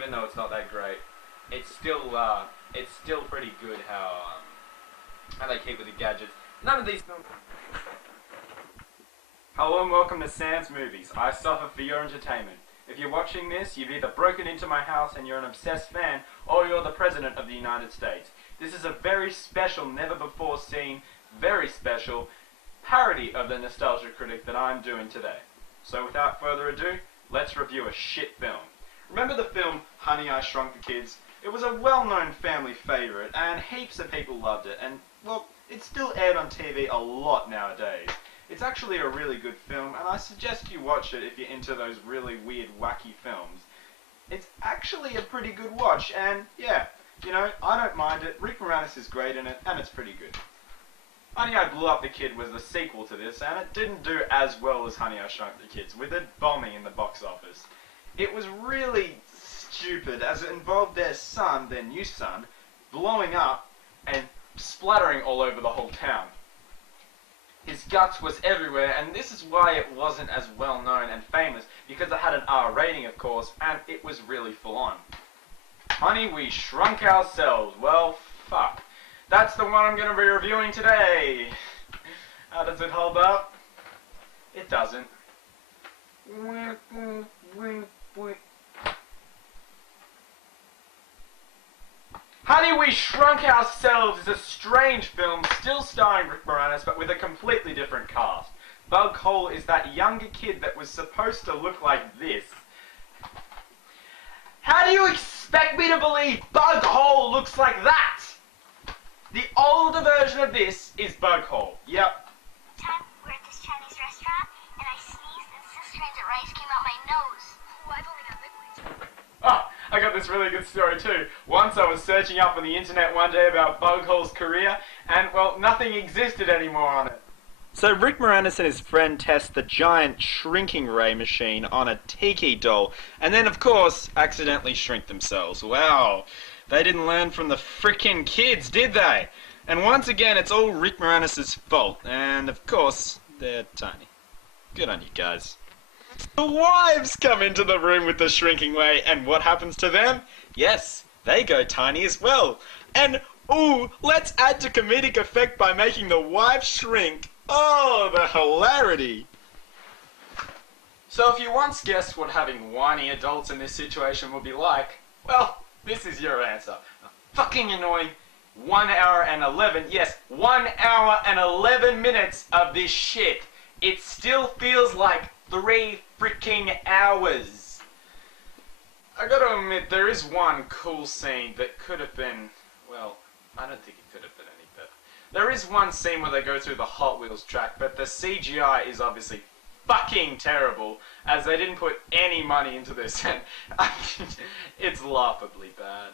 even though it's not that great, it's still pretty good how they keep with the gadgets. None of these films. Hello and welcome to Sam's Movies. I suffer for your entertainment. If you're watching this, you've either broken into my house and you're an obsessed fan, or you're the President of the United States. This is a very special, never before seen, very special parody of the Nostalgia Critic that I'm doing today. So without further ado, let's review a shit film. Remember the film Honey, I Shrunk the Kids? It was a well-known family favourite, and heaps of people loved it, and, well, it's still aired on TV a lot nowadays. It's actually a really good film, and I suggest you watch it if you're into those really weird, wacky films. It's actually a pretty good watch, and yeah, you know, I don't mind it. Rick Moranis is great in it, and it's pretty good. Honey, I Blew Up the Kid was the sequel to this, and it didn't do as well as Honey, I Shrunk the Kids, with it bombing in the box office. It was really stupid, as it involved their son, their new son, blowing up and splattering all over the whole town. His guts was everywhere, and this is why it wasn't as well known and famous, because it had an R rating, of course, and it was really full on. Honey, We Shrunk Ourselves. Well, fuck. That's the one I'm going to be reviewing today. How does it hold up? It doesn't. Honey, We Shrunk Ourselves is a strange film, still starring Rick Moranis, but with a completely different cast. Bug Hole is that younger kid that was supposed to look like this. How do you expect me to believe Bug Hole looks like that? The older version of this is Bug Hole. Yep. Time we're at this Chinese restaurant, and I sneezed, and so strange that rice came out my nose. Oh, I've only got liquids. Oh, I got this really good story too. Once I was searching up on the internet one day about Bug Hole's career, and, well, nothing existed anymore on it. So Rick Moranis and his friend test the giant shrinking ray machine on a tiki doll, and then, of course, accidentally shrink themselves. Wow. They didn't learn from the frickin' kids, did they? And once again, it's all Rick Moranis' fault, and, of course, they're tiny. Good on you guys. The wives come into the room with the shrinking ray, and what happens to them? Yes, they go tiny as well. And, ooh, let's add to comedic effect by making the wives shrink. Oh, the hilarity. So if you once guessed what having whiny adults in this situation would be like, well, this is your answer. A fucking annoying 1 hour and 11, yes, 1 hour and 11 minutes of this shit. It still feels like 3 freaking hours. I gotta admit, there is one cool scene that could have been, well, I don't think it could have been any better. There is one scene where they go through the Hot Wheels track, but the CGI is obviously fucking terrible, as they didn't put any money into this, and it's laughably bad.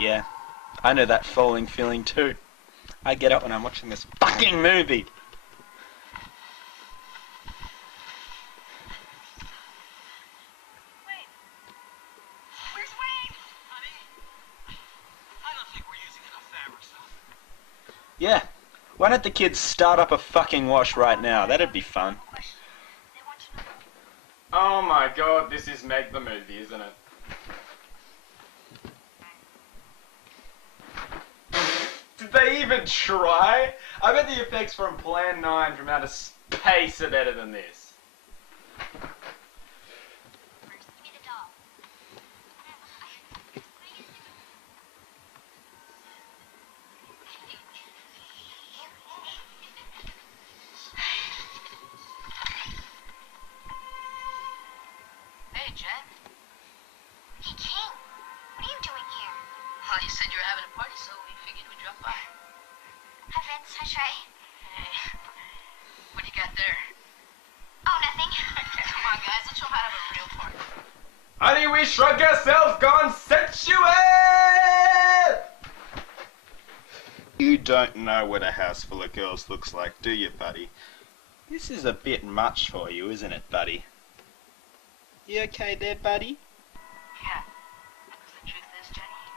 Yeah, I know that falling feeling too. I get up when I'm watching this fucking movie. Wait. Where's Wayne? Honey, I don't think we're using enough fabric stuff. Yeah, why don't the kids start up a fucking wash right now? That'd be fun. They want you to know. Oh my god, this is Meg the movie, isn't it? Did they even try? I bet the effects from Plan 9 from Outer Space are better than this. First, give me the doll. Hey, Jen. Hey, King. What are you doing here? Well, you said you were having a party, so we figured we'd drop by. Hi, Vince. Hi, Trey. Hey. What do you got there? Oh, nothing. Come on, guys. Let's show how to have a real party. Honey, we shrunk ourselves, gone sexual! don't know what a house full of girls looks like, do you, buddy? This is a bit much for you, isn't it, buddy? You okay there, buddy? Yeah. Because the truth is, Jenny, I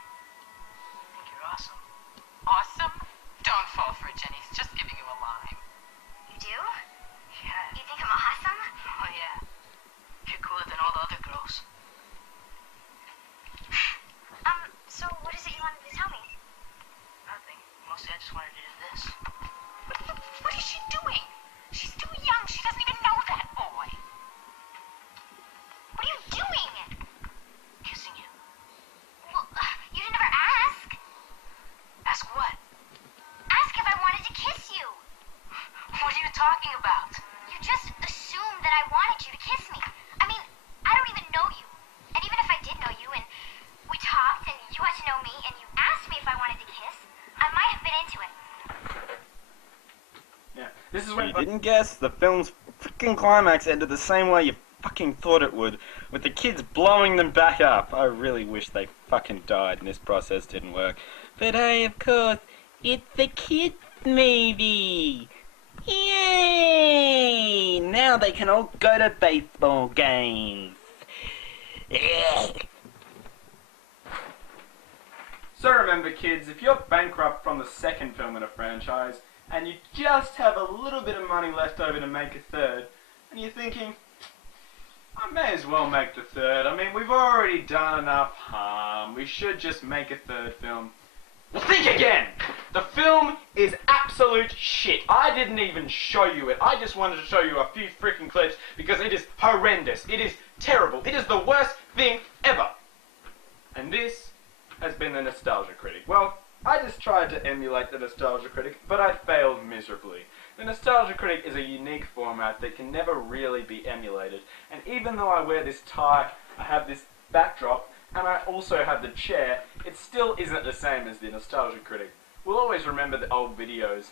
think you're awesome. Awesome? Don't fall for it, Jenny. He's just giving you a line. You do? Yeah. You think I'm awesome? Oh, yeah. You're cooler than all the other girls. So what is it you wanted to tell me? Nothing. Mostly I just wanted to do this. What is she doing? She's too young. She doesn't even know that boy. What are you doing? Kissing you. Well, you didn't ever ask. Ask what? Ask if I wanted to kiss you. What are you talking about? You just assumed that I wanted you to kiss me. I mean, I don't even know you. And even if I did know you and we talked and you got to know me and you asked me if I wanted to kiss, I might have been into it. Yeah, this is when You didn't guess. The film's freaking climax ended the same way you fucking thought it would, with the kids blowing them back up. I really wish they fucking died and this process didn't work. But hey, of course, it's the kids' movie. Yay! Now they can all go to baseball games. So remember, kids, if you're bankrupt from the second film in a franchise, and you just have a little bit of money left over to make a third, and you're thinking, I may as well make the third. I mean, we've already done enough harm. We should just make a third film. Well, think again! The film is absolute shit. I didn't even show you it. I just wanted to show you a few freaking clips because it is horrendous. It is terrible. It is the worst thing ever. And this has been the Nostalgia Critic. Well, I just tried to emulate the Nostalgia Critic, but I failed miserably. The Nostalgia Critic is a unique format that can never really be emulated, and even though I wear this tie, I have this backdrop, and I also have the chair, it still isn't the same as the Nostalgia Critic. We'll always remember the old videos.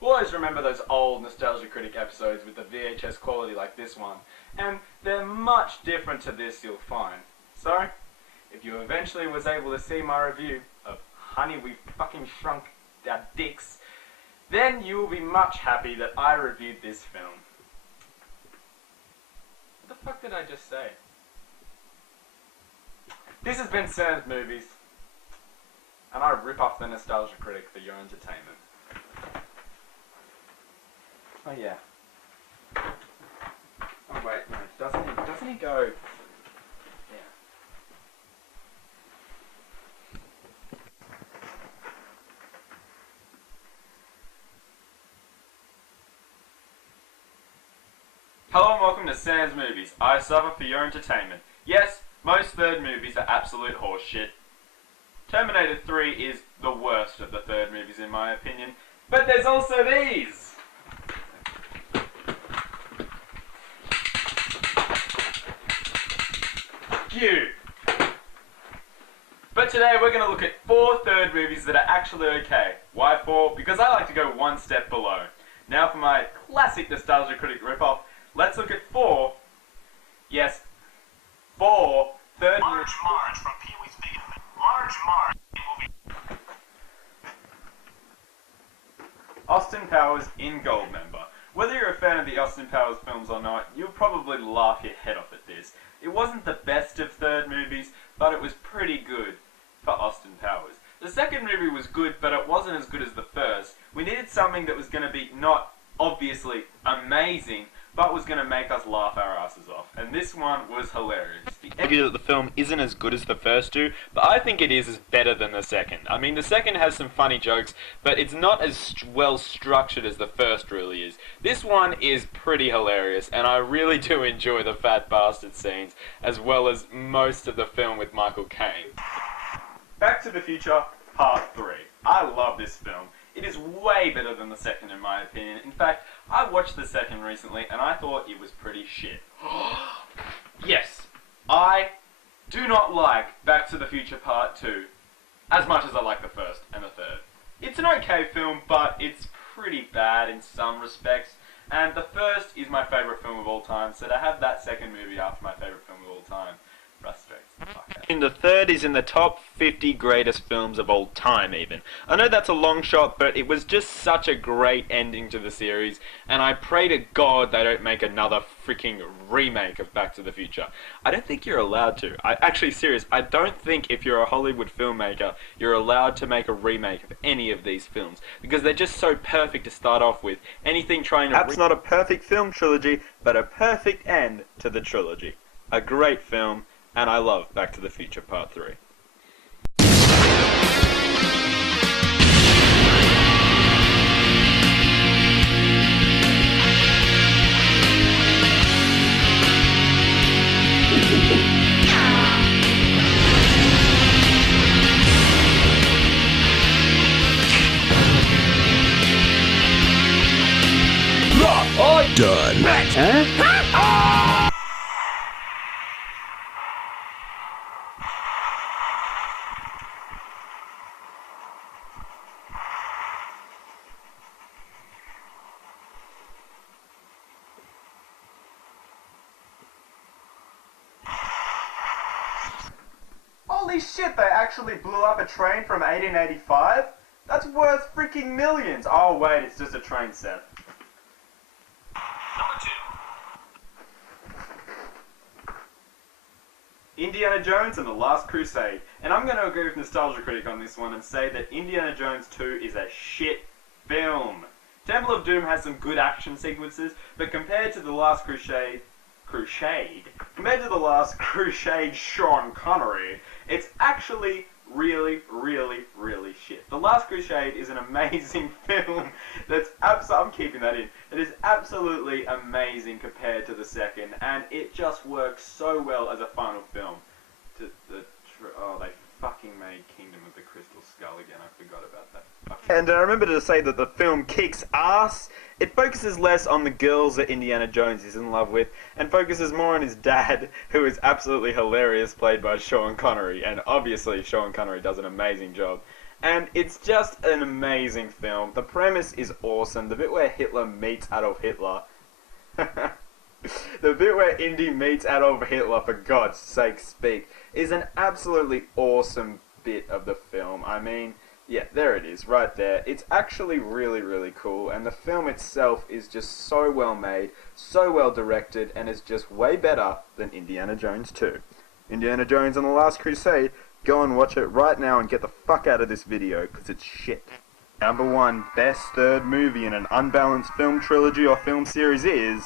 We'll always remember those old Nostalgia Critic episodes with the VHS quality like this one, and they're much different to this, you'll find. So, if you eventually was able to see my review of Honey, We Fucking Shrunk Our Dicks, then you will be much happy that I reviewed this film. What the fuck did I just say? This has been Sam's Movies, and I rip off the Nostalgia Critic for your entertainment. Oh yeah. Oh wait, no, doesn't he go... Yeah. Hello and welcome to Sam's Movies. I suffer for your entertainment. Yes, most third movies are absolute horseshit. Terminator 3 is the worst of the third movies in my opinion, but there's also these! You! But today we're going to look at 4 third movies that are actually okay. Why 4? Because I like to go one step below. Now for my classic Nostalgia Critic ripoff, let's look at 4, yes, 4 third movies. Large Marge from Pee-wee's Big Adventure. Large Marge movie. Austin Powers in Goldmember. Whether you're a fan of the Austin Powers films or not, you'll probably laugh your head off at this. It wasn't the best of third movies, but it was pretty good for Austin Powers. The second movie was good, but it wasn't as good as the first. We needed something that was going to be not obviously amazing, but was going to make us laugh our asses off. And this one was hilarious. The argue that the film isn't as good as the first two, but I think it is better than the second. I mean, the second has some funny jokes, but it's not as well structured as the first really is. This one is pretty hilarious, and I really do enjoy the fat bastard scenes, as well as most of the film with Michael Caine. Back to the Future, Part 3. I love this film. It is way better than the second in my opinion. In fact, I watched the second recently and I thought it was pretty shit. Yes, I do not like Back to the Future Part 2 as much as I like the first and the third. It's an okay film, but it's pretty bad in some respects. And the first is my favourite film of all time, so to have that second movie after my favourite film of all time frustrates the fuck out. The third is in the top 50 greatest films of all time, even. I know that's a long shot, but it was just such a great ending to the series, and I pray to God they don't make another freaking remake of Back to the Future. I don't think you're allowed to. I don't think if you're a Hollywood filmmaker, you're allowed to make a remake of any of these films, because they're just so perfect to start off with. Anything trying to... Perhaps not a perfect film trilogy, but a perfect end to the trilogy. A great film, and I love Back to the Future Part 3. Done. Huh? Holy shit, they actually blew up a train from 1885? That's worth freaking millions! Oh wait, it's just a train set. Number 2. Indiana Jones and the Last Crusade. And I'm going to agree with Nostalgia Critic on this one and say that Indiana Jones 2 is a shit film. Temple of Doom has some good action sequences, but compared to the Last Crusade, Sean Connery, it's actually really shit. The Last Crusade is an amazing film that's I'm keeping that in. It is absolutely amazing compared to the second, and it just works so well as a final film. They fucking made Kingdom of the Crystal Skull again. I forgot about that. And I remember to say that the film kicks ass. It focuses less on the girls that Indiana Jones is in love with, and focuses more on his dad, who is absolutely hilarious, played by Sean Connery. And obviously Sean Connery does an amazing job. And it's just an amazing film. The premise is awesome. The bit where Hitler meets Adolf Hitler... The bit where Indy meets Adolf Hitler, for God's sake speak, is an absolutely awesome bit of the film. I mean, yeah, there it is, right there. It's actually really cool, and the film itself is just so well made, so well directed, and is just way better than Indiana Jones 2. Indiana Jones and the Last Crusade, go and watch it right now and get the fuck out of this video, because it's shit. Number 1 best third movie in an unbalanced film trilogy or film series is...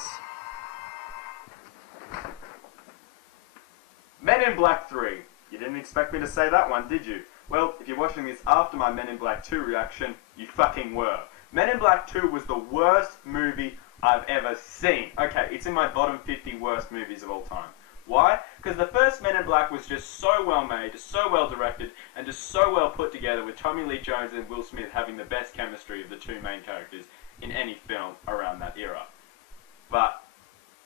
Men in Black 3. You didn't expect me to say that one, did you? Well, if you're watching this after my Men in Black 2 reaction, you fucking were. Men in Black 2 was the worst movie I've ever seen. Okay, it's in my bottom 50 worst movies of all time. Why? Because the first Men in Black was just so well made, just so well directed, and just so well put together, with Tommy Lee Jones and Will Smith having the best chemistry of the two main characters in any film around that era. But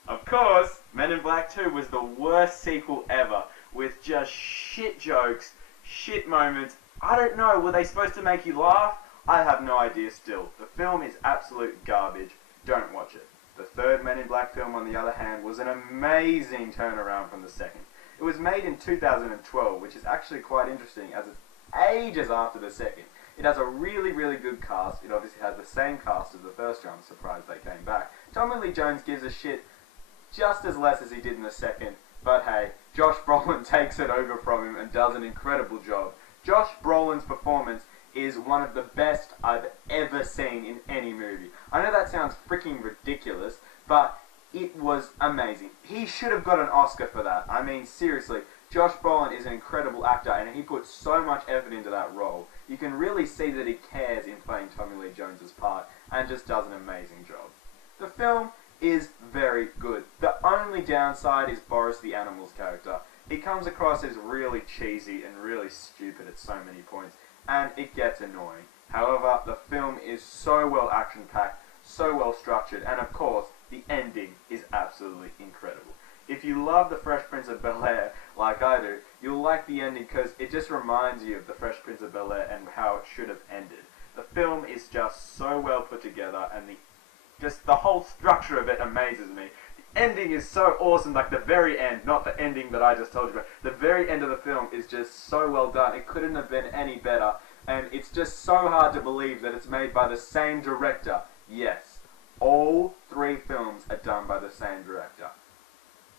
of course, Men in Black 2 was the worst sequel ever, with just shit jokes, shit moments. I don't know, were they supposed to make you laugh? I have no idea still. The film is absolute garbage. Don't watch it. The third Men in Black film, on the other hand, was an amazing turnaround from the second. It was made in 2012, which is actually quite interesting, as it's ages after the second. It has a really good cast. It obviously has the same cast as the first film. I'm surprised they came back. Tommy Lee Jones gives a shit just as less as he did in the second, but hey, Josh Brolin takes it over from him and does an incredible job. Josh Brolin's performance is one of the best I've ever seen in any movie. I know that sounds freaking ridiculous, but it was amazing. He should have got an Oscar for that. I mean, seriously, Josh Brolin is an incredible actor, and he put so much effort into that role. You can really see that he cares in playing Tommy Lee Jones's part, and just does an amazing job. The film is very good. The only downside is Boris the Animal's character. He comes across as really cheesy and really stupid at so many points, and it gets annoying. However, the film is so well action-packed, so well structured, and of course, the ending is absolutely incredible. If you love The Fresh Prince of Bel-Air, like I do, you'll like the ending because it just reminds you of The Fresh Prince of Bel-Air and how it should have ended. The film is just so well put together, and the whole structure of it amazes me. ending is so awesome, like the very end, not the ending that I just told you about. The very end of the film is just so well done. It couldn't have been any better, and it's just so hard to believe that it's made by the same director. Yes, all three films are done by the same director.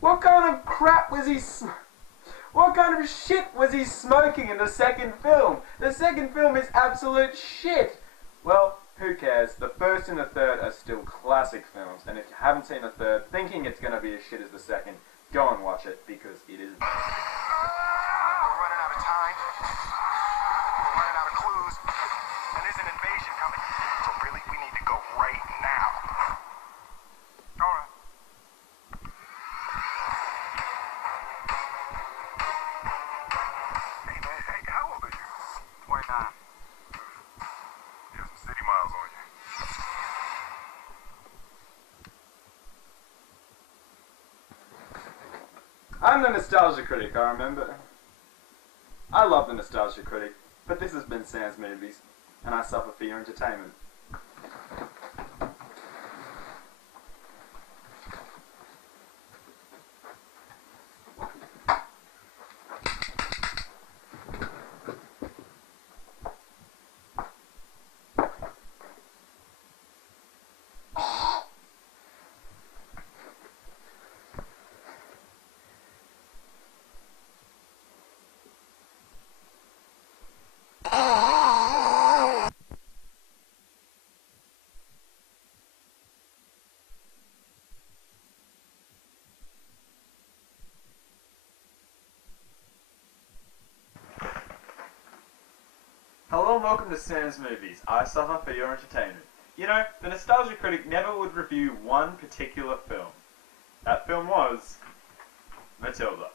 What kind of crap was he what kind of shit was he smoking in the second film? The second film is absolute shit. Well, who cares? The first and the third are still classic films, and if you haven't seen the third, thinking it's going to be as shit as the second, go and watch it, because it is. We're running out of time. We're running out of clues. And there's an invasion coming. So really, we need to go right now. Alright. Hey man, hey, how old are you? 29. You have some city miles on you. I'm the Nostalgia Critic, I remember. I love the Nostalgia Critic, but this has been Sam's Movies, and I suffer for your entertainment. Hello and welcome to Sam's Movies. I suffer for your entertainment. You know, the Nostalgia Critic never would review one particular film. That film was Matilda.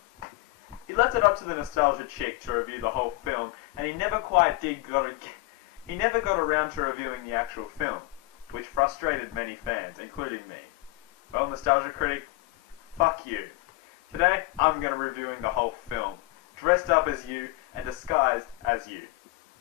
He left it up to the Nostalgia Chick to review the whole film, and he never got around to reviewing the actual film, which frustrated many fans, including me. Well, Nostalgia Critic, fuck you. Today, I'm going to be reviewing the whole film, dressed up as you and disguised as you.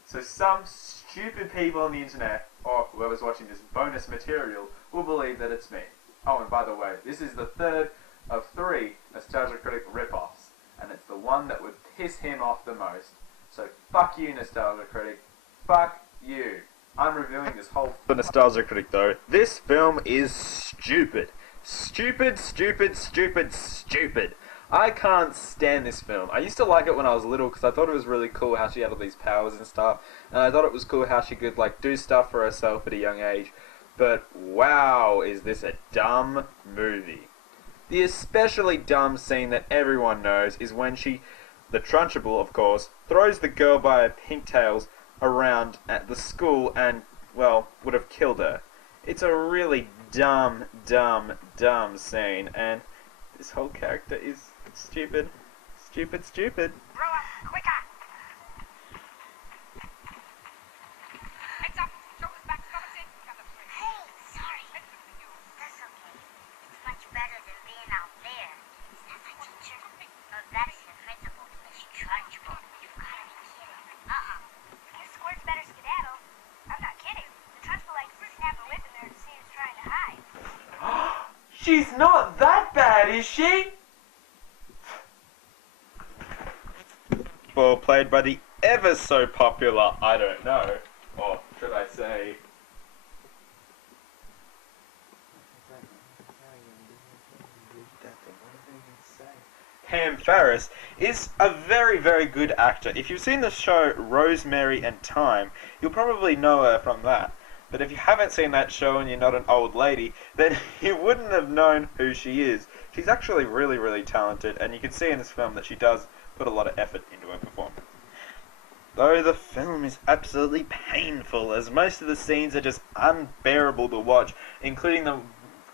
So some stupid people on the internet, or whoever's watching this bonus material, will believe that it's me. Oh, and by the way, this is the third of 3 Nostalgia Critic rip-offs, and it's the one that would piss him off the most. So fuck you, Nostalgia Critic. Fuck you. I'm reviewing this whole... The Nostalgia Critic, though, this film is stupid. Stupid, stupid, stupid, stupid. I can't stand this film. I used to like it when I was little because I thought it was really cool how she had all these powers and stuff. And I thought it was cool how she could like do stuff for herself at a young age. But wow, is this a dumb movie. The especially dumb scene that everyone knows is when she, the Trunchbull of course, throws the girl by her pigtails around at the school and, well, would have killed her. It's a really dumb, dumb, dumb scene, and this whole character is stupid. Stupid, stupid. Roa, quicker! Heads up! Shoulders back, stomachs in. Hey, sorry. That's okay. It's much better than being out there. Is that my teacher? No, that's the principal. Miss Trunchbull. You've got to be kidding. Miss Squirt's better skedaddle. I'm not kidding. The Trunchbull likes to snap a whip in there to see who's trying to hide. She's not that bad, is she? Well, played by the ever so popular, I don't know, or should I say... Pam Ferris is a very, very good actor. If you've seen the show Rosemary and Thyme, you'll probably know her from that. But if you haven't seen that show and you're not an old lady, then you wouldn't have known who she is. She's actually really, really talented, and you can see in this film that she does put a lot of effort into her performance. Though the film is absolutely painful, as most of the scenes are just unbearable to watch, including the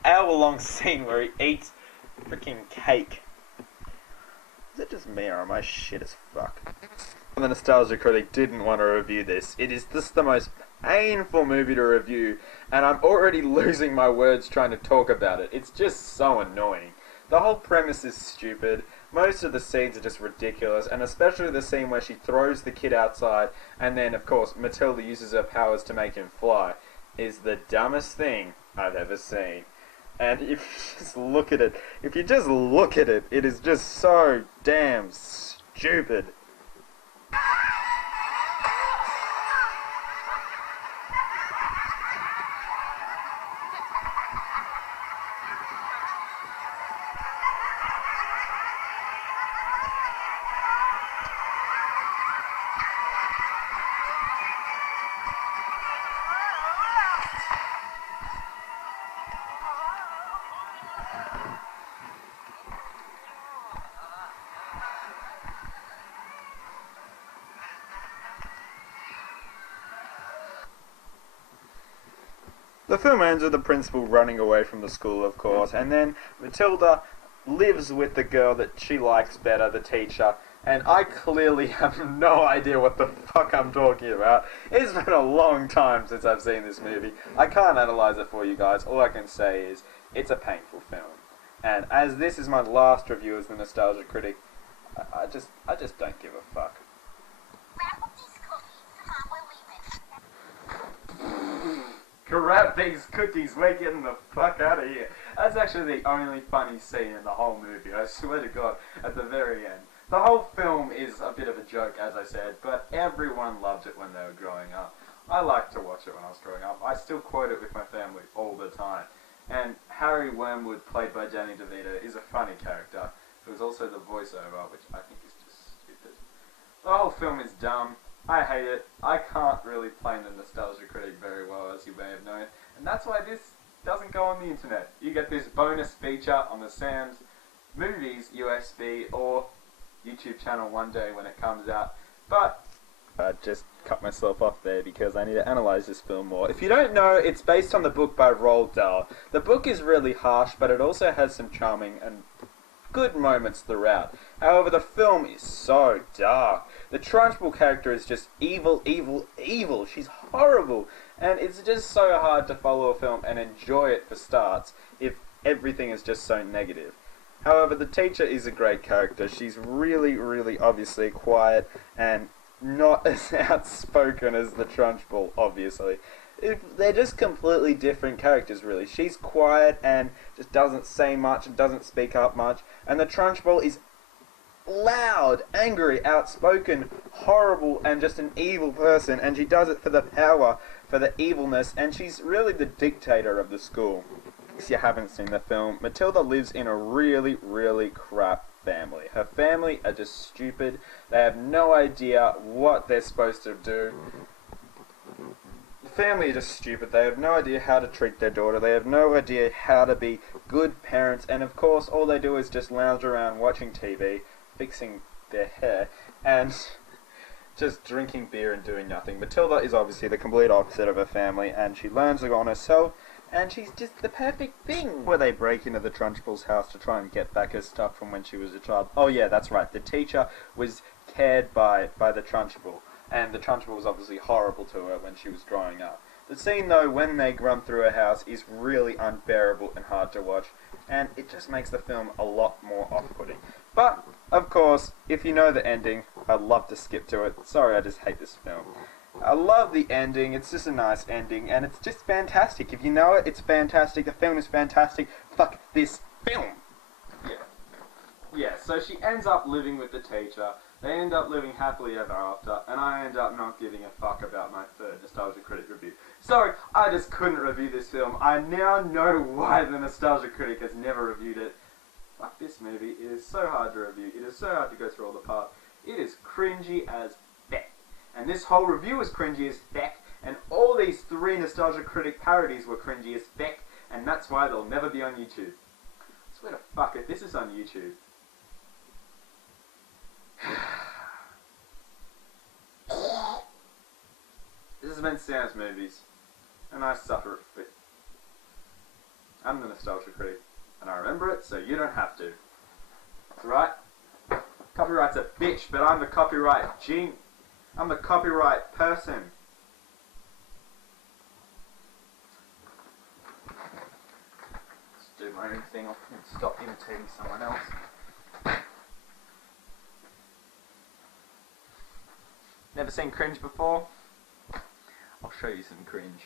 hour-long scene where he eats freaking cake. Is it just me, or am I shit as fuck? The Nostalgia Critic didn't want to review this. It is just the most painful movie to review, and I'm already losing my words trying to talk about it. It's just so annoying. The whole premise is stupid. Most of the scenes are just ridiculous, and especially the scene where she throws the kid outside, and then, of course, Matilda uses her powers to make him fly, is the dumbest thing I've ever seen. And if you just look at it, it is just so damn stupid. The film ends with the principal running away from the school, of course, and then Matilda lives with the girl that she likes better, the teacher, and I clearly have no idea what the fuck I'm talking about. It's been a long time since I've seen this movie. I can't analyze it for you guys. All I can say is, it's a painful film. And as this is my last review as the Nostalgia Critic, I just don't give a fuck. Wrap up these cookies. Come on, we're leaving. Grab these cookies, we're getting the fuck out of here. That's actually the only funny scene in the whole movie, I swear to God, at the very end. The whole film is a bit of a joke, as I said, but everyone loved it when they were growing up. I liked to watch it when I was growing up. I still quote it with my family all the time. And Harry Wormwood, played by Danny DeVito, is a funny character, who's also the voiceover, which I think is just stupid. The whole film is dumb. I hate it. I can't really play the Nostalgia Critic very well, as you may have known, and that's why this doesn't go on the internet. You get this bonus feature on the Sam's Movies USB or YouTube channel one day when it comes out, but I just cut myself off there because I need to analyze this film more. If you don't know, it's based on the book by Roald Dahl. The book is really harsh, but it also has some charming and good moments throughout. However, the film is so dark. The Trunchbull character is just evil, evil, evil. She's horrible. And it's just so hard to follow a film and enjoy it for starts if everything is just so negative. However, the teacher is a great character. She's really, really obviously quiet and not as outspoken as the Trunchbull, obviously. They're just completely different characters, really. She's quiet and just doesn't say much and doesn't speak up much. And the Trunchbull is loud, angry, outspoken, horrible, and just an evil person. And she does it for the power, for the evilness, and she's really the dictator of the school. If you haven't seen the film, Matilda lives in a really, really crap family. Her family are just stupid. They have no idea what they're supposed to do. The family are just stupid. They have no idea how to treat their daughter. They have no idea how to be good parents. And of course, all they do is just lounge around watching TV, fixing their hair, and just drinking beer and doing nothing. Matilda is obviously the complete opposite of her family, and she learns to go on herself, and she's just the perfect thing. Where they break into the Trunchbull's house to try and get back her stuff from when she was a child. Oh yeah, that's right. The teacher was cared by the Trunchbull. And the Trunchbull was obviously horrible to her when she was growing up. The scene, though, when they run through her house is really unbearable and hard to watch, and it just makes the film a lot more off-putting. But, of course, if you know the ending, I'd love to skip to it. Sorry, I just hate this film. I love the ending, it's just a nice ending, and it's just fantastic. If you know it, it's fantastic. The film is fantastic. Fuck this film! Yeah, so she ends up living with the teacher. They end up living happily ever after, and I end up not giving a fuck about my third Nostalgia Critic review. Sorry, I just couldn't review this film. I now know why the Nostalgia Critic has never reviewed it. Fuck this movie. It is so hard to review. It is so hard to go through all the parts. It is cringy as feck. And this whole review is cringy as feck, and all these 3 Nostalgia Critic parodies were cringy as feck, and that's why they'll never be on YouTube. I swear to fuck it, this is on YouTube. This has been Sam's Movies, and I suffer it. I'm the Nostalgia Critic, and I remember it so you don't have to. That's right. Copyright's a bitch, but I'm the copyright gene. I'm the copyright person. Let's do my own thing. I'll stop imitating someone else. Never seen cringe before? I'll show you some cringe.